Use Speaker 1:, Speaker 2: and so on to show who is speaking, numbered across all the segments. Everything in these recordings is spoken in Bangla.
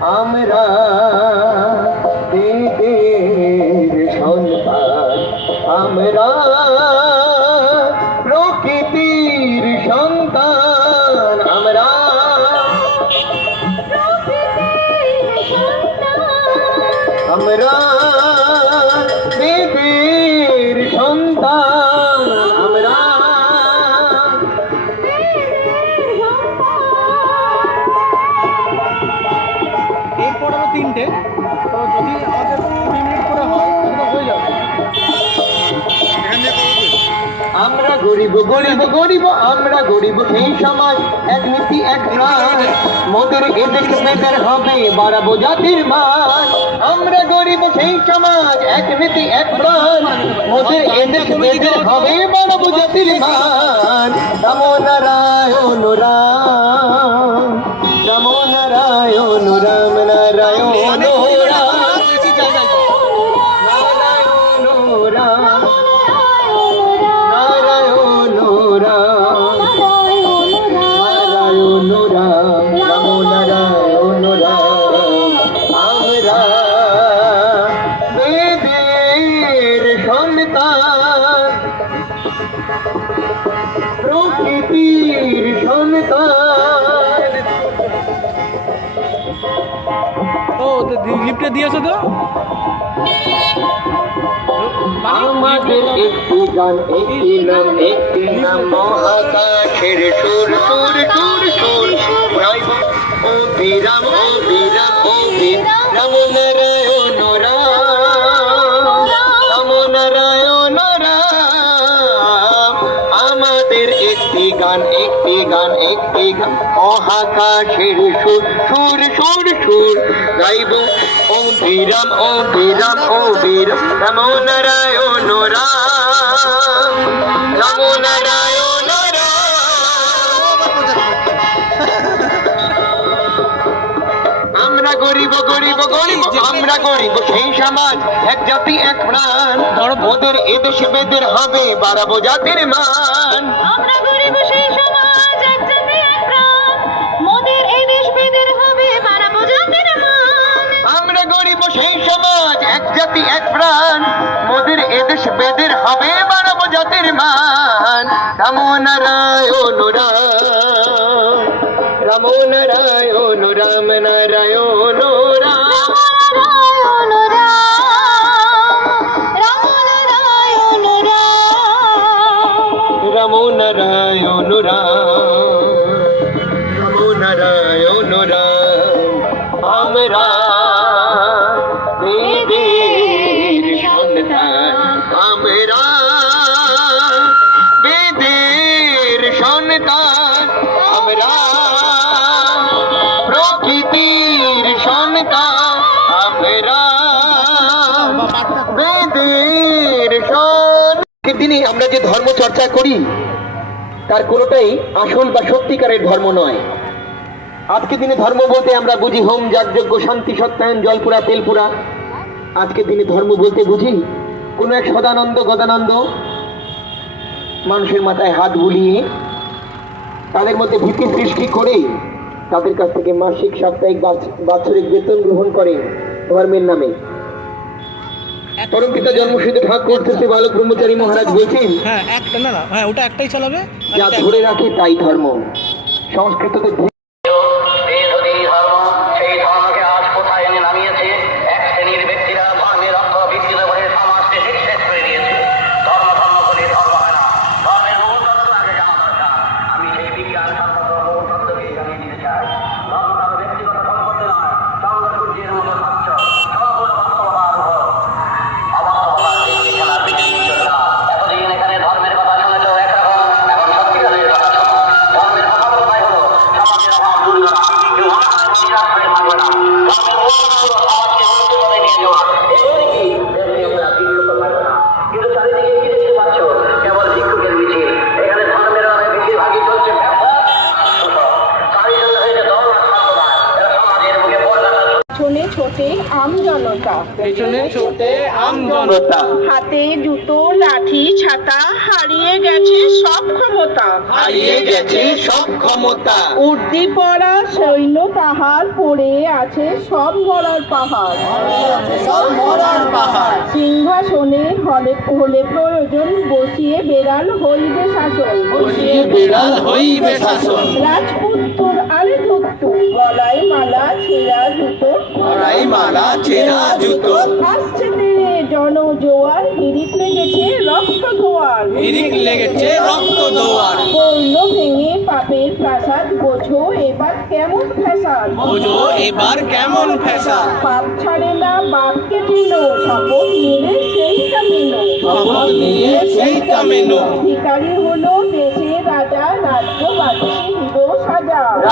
Speaker 1: আমরা
Speaker 2: আরও তিনটে। তো যদি আমাদের দুই মিনিট করে হয় তাহলে হয়ে যাবে।
Speaker 1: আমরা গরিব গরিব গরিব আমরা গরিব। সেই সমাজ এক নীতি এক প্রাণ মোদের এদেশ বেদের হবে বাড়াবো জাতির মান। আমরা গরিব সেই সমাজ এক নীতি এক প্রাণ মোদের এদেশ বেদের হবে বাড়াবো জাতির মান। রাম নারায়ণ রাম। রাম নারায়ণ রাম। নারায়ণ আমাদের একটি গান একটি নাম একটি নাম মহাকাশের সুর সুর সুর সুর ও বিরাম ও বিরাম ও বিরাম নারায়ণ রাম নারায়ণ রাম আমাদের একটি গান গান একটি গান। মহাকাশের সুর সুর সুর সুর। গাইব ও বিরাম ও বিরাম ও বিরাম রাম নারায়ণ রাম। রাম নারায়ণ আমরা গরিব গরিব গরিব আমরা গরিব। সেই সমাজ এক জাতি এক প্রাণ। ওদের এদেশে বেদের হবে বাড়াবো জাতির মান।
Speaker 3: আমরা গরিব সেই সমাজ
Speaker 1: সমাজ এক জাতি এক প্রাণ। মোদের এদেশ বেদের হবে বাড়াবো জাতির মান। রাম নারায়ণ রাম। রাম নারায়ণ রাম নারায়ণ রাম
Speaker 3: নারায়ণ রাম। রাম নারায়ণ রাম।
Speaker 1: রাম নারায়ণ রাম। আমরা বেদের সন্তান, আমরা প্রকৃতির সন্তান, আমরা বেদের দিনে আমরা যে ধর্ম চর্চা করি, তার কোনোটাই আসল বা সত্যিকারের ধর্ম নয়। আজকে দিনে ধর্ম বলতে আমরা বুঝি হোম, যাগযজ্ঞ, শান্তি, সত্যায়ন, জলপুরা, তেলপুরা। আজকে দিনে ধর্ম বলতে বুঝি কোনো এক সদানন্দ গদানন্দ মানুষের মাথায় হাত বুলিয়ে তাদের মধ্যে ভীতি সৃষ্টি করে তাদের কাছ থেকে মাসিক সাপ্তাহিক বাৎসরিক বেতন গ্রহণ করে ধর্মের নামে। পরমপিতা জন্মসিদ্ধ ঠাকুর থেকে বালক ব্রহ্মচারী মহারাজ বলছেন
Speaker 2: হ্যাঁ একটা না না হ্যাঁ ওটা একটাই চালাবে।
Speaker 1: যা ধরে রাখে তাই ধর্ম। সংস্কৃততে
Speaker 4: ছোটে
Speaker 2: পেছনে ছোটে
Speaker 4: হাতে জুতো লাঠি ছাতা হারিয়ে গেছে সব ক্ষমতা।
Speaker 1: হারিয়ে গেছে সব ক্ষমতা।
Speaker 4: উর্দি পড়া সৈন্য তাহার পড়ে আছে সব মরার পাহাড়।
Speaker 2: সব মরার পাহাড়
Speaker 4: সিংহাসনে হলে হলে প্রয়োজন বসিয়ে বেড়াল হইবে শাসন।
Speaker 2: বসিয়ে বিড়াল হইবে শাসন।
Speaker 4: ধত্তু গলায় মালা ছেঁড়া জুতো।
Speaker 2: গলায় মালা ছেঁড়া জুতো।
Speaker 4: আসছে জন জোয়ার
Speaker 2: হিড়িক লেগেছে রক্ত দোয়ার
Speaker 4: হিড়িক লেগেছে রক্ত দোয়ার পড়ল ভেঙে পাপের প্রাসাদ বোঝো এবার কেমন ফ্যাসাদ।
Speaker 2: বোঝো এবার কেমন ফ্যাসাদ।
Speaker 4: পাপ ছাড়ে না বাপকে দিল শপথ নিলে সেইটা মেলো
Speaker 2: শপথ নিয়ে সেইটা মেলো
Speaker 4: ভিকারি হলো দেশে রাজা রাজা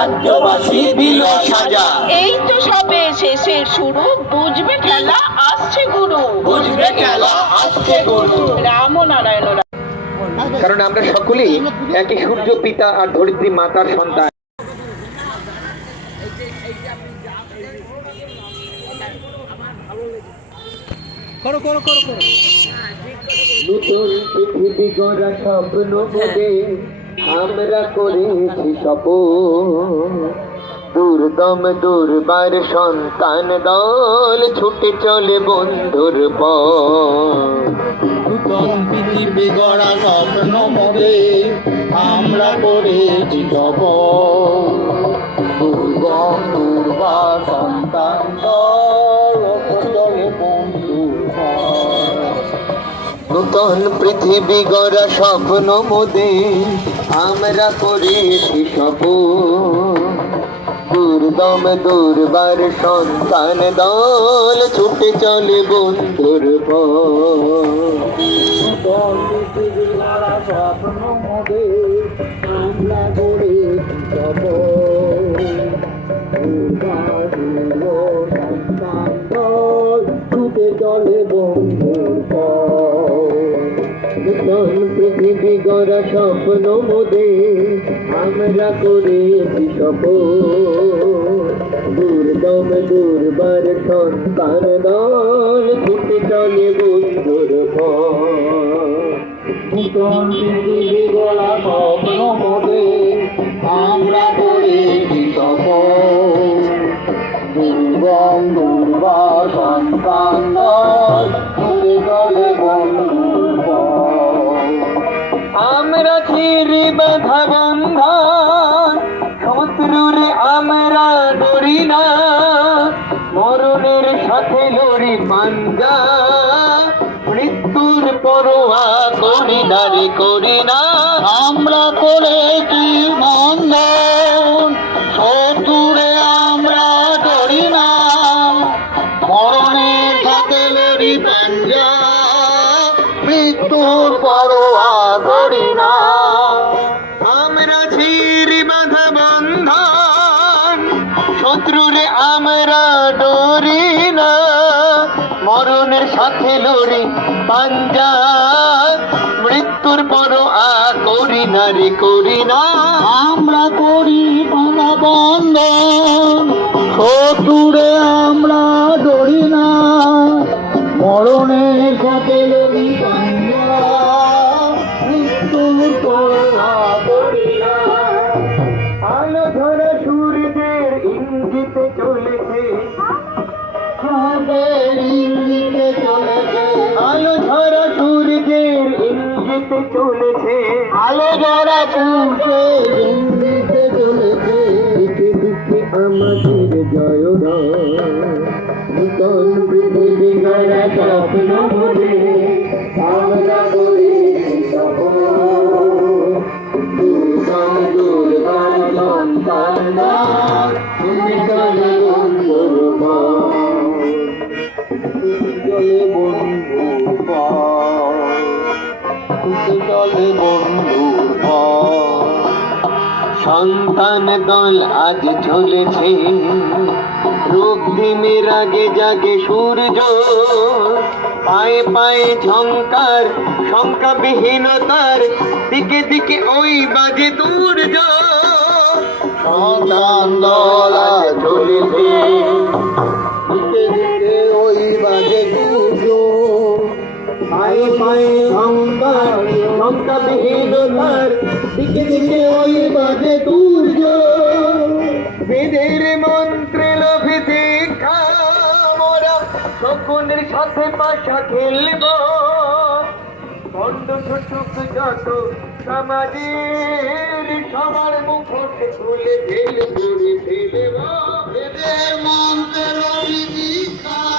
Speaker 2: রাজ্যবাসী দিল সাজা।
Speaker 4: এই তো সবে শেষের শুরু বুঝবে খেলা আসছে গুরু।
Speaker 2: বুঝবে খেলা আসছে গরু।
Speaker 4: রাম নারায়ণ
Speaker 1: কারণ আমরা সকলেই একই সূর্য পিতা আর ধরিত্রী মাতার সন্তান।
Speaker 2: করো করো করো করো।
Speaker 1: নতুন পৃথিবী গড়া স্বপ্ন বুঝে আমরা করেছি স্বপন দুর্দম দুর্বার সন্তান দল ছুটে চলে বন্ধুর
Speaker 2: পৃথিবী গড়া স্বপ্ন মধ্যে আমরা করেছি জব দুর্গম দুর্বা সন্তান দল
Speaker 1: নূতন পৃথিবী গড়া স্বপ্ন মোদে। আমরা করেছি স্বপন দুর্দম দুর্বার সন্তান দল ছুটে চলে বন্ধুর
Speaker 2: স্বপ্ন মধ্যে আমরা করেছি চলে বন্ধুর।
Speaker 1: নূতন পৃথিবী গড়া স্বপ্ন মোদে, আমরা করেছি স্বপন দুর্দম দুর্বার সন্তান দল ছুটে চলে বন্ধুর
Speaker 2: স্বপ্ন মধ্যে আমরা করেছি সফল দুর্গম দুর্বা সন্তান দল ছুটে চলে বন্ধুর।
Speaker 1: আমরা ধীরে বাধা বন্ধন, শত্রুর আমরা ডরি না, মরণের সাথে লড়ি পাঞ্জা, মৃত্যুর পরোয়া করি রে করি না,
Speaker 2: আমরা করেছি বন্ধন আমরা ডরি না, মরণের সাথে লড়ি পাঞ্জা মৃত্যুর
Speaker 1: পর আ করি না রে, করি না।
Speaker 2: আমরা করি পালা বন্ধন, শত্রুরে আমরা ডরি না। মরণের
Speaker 1: ইঙ্গিতে চলেছে। আলো
Speaker 2: যারা চলছে ইঙ্গিতে চলেছে
Speaker 1: দিকে দিকে আমাদের জয়গান নূতন
Speaker 2: বন্ধু
Speaker 1: সন্তান দল আজ চলেছে। রোগ ডিমের আগে জাগে সূর্য, পায়ে পায়ে ঝঙ্কার শঙ্কাবিহীনতার দিকে দিকে ওই বাজে দুর্য।
Speaker 2: সন্তান দলা চলেছে। দিকে দিকে ওই বাজে দুজো
Speaker 1: পায়ে পায়ে দিকে দিকে ওই বাজে দুর্য বেদের মন্ত্রে লোভে দেখা মোরা, শকুনের সাথে পাশা খেলব। বন্ধ ছুটুক যত সমাজের, সবার মুখোশে তুলে ফেল করে ফেলব।
Speaker 2: বেদের মন্ত্রের অভিদীক্ষা শকুনের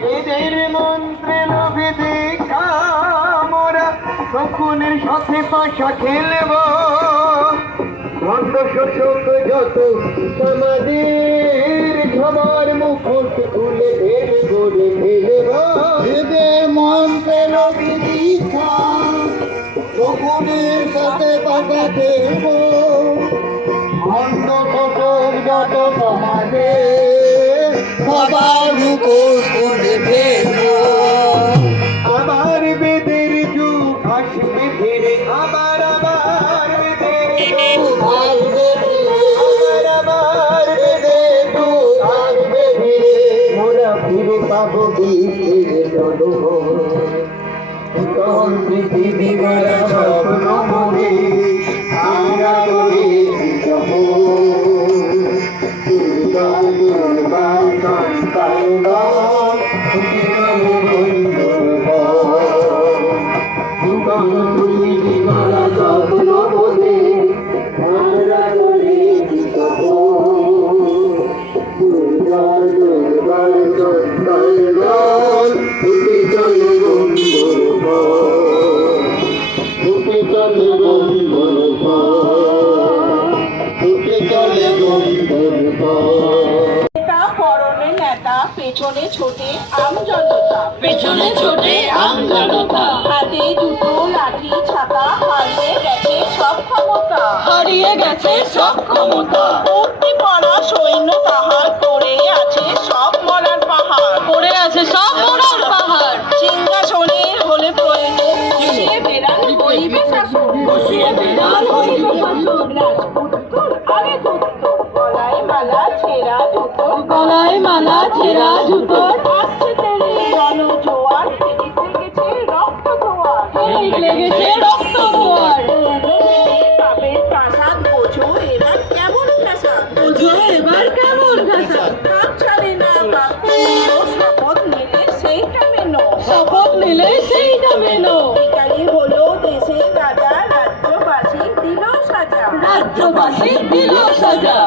Speaker 2: বেদের মন্ত্রে লোভে দেখা মোরা শকুনের সাথে পাশা খেলব। খন্ড যত আমাদের সবার মুখোশ তুলে ফের করে মন্ত্রে লোভে দেখা শকুনের সাথে পাশা খেলব। ভণ্ড খোপর যত সমাজে সবার মুখোশ করে
Speaker 4: ফেলব পিছনে ছোটে আম জনতা।
Speaker 5: পেছনে ছোটে আম জনতা।
Speaker 4: হাতে দুটো লাঠি ছাতা হারিয়ে গেছে সব ক্ষমতা।
Speaker 5: হারিয়ে গেছে সব ক্ষমতা।
Speaker 4: সৈন্য তাহার কেমন কাঁসা
Speaker 5: বোঝো কেমন
Speaker 4: কাঁসা কাম না বাপু শপথ নিলে সেইটা মেনো।
Speaker 5: শপথ নিলে সেইটা মেনো।
Speaker 4: বিকালি হলো দেশে রাজা রাজ্যবাসী দিল সাজা।
Speaker 5: রাজ্যবাসী দিল সাজা।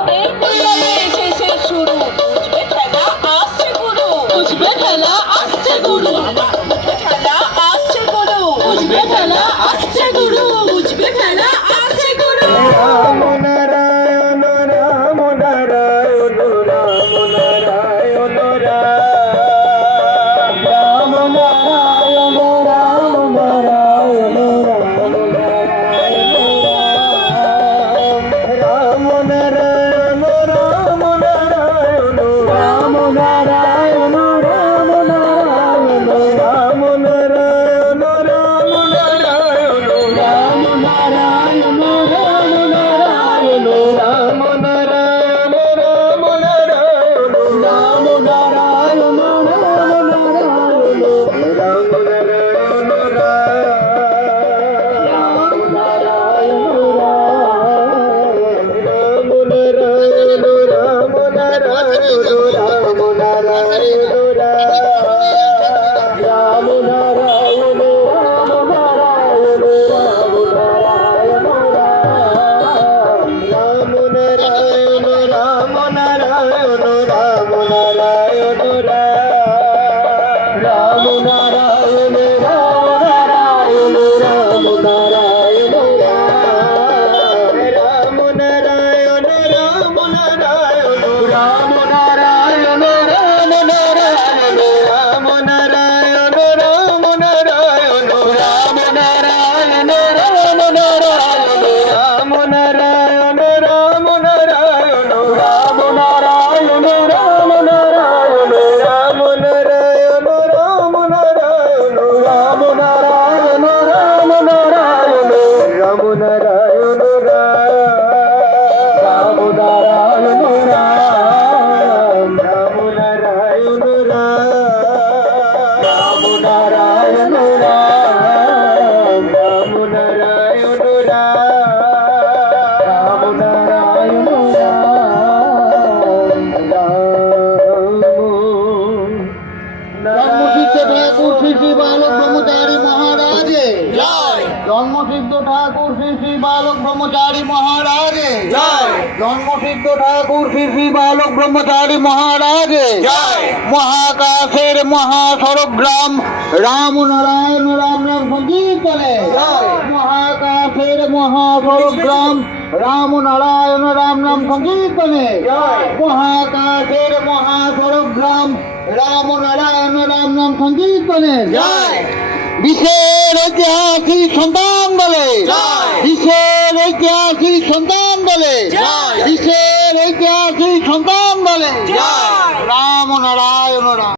Speaker 1: better. ব্রহ্মচারী মহারাজ।
Speaker 2: মহাকাশের মহাসরগ্রাম রাম নারায়ণ রাম রাম সংগীত বলে। মহাকাশের মহাসরগ্রাম রাম নারায়ণ রাম রাম সংগীত বলে। মহাকাশের মহাসরগ্রাম রাম নারায়ণ রাম সংগীত বলে। বিশ্বের ঐতিহাসিক সন্তান বলে। বিশ্বের ঐতিহাসিক সন্তান বলে। বিশ্বের ঐতিহাসিক সন্তান বলে। রাম নারায়ণ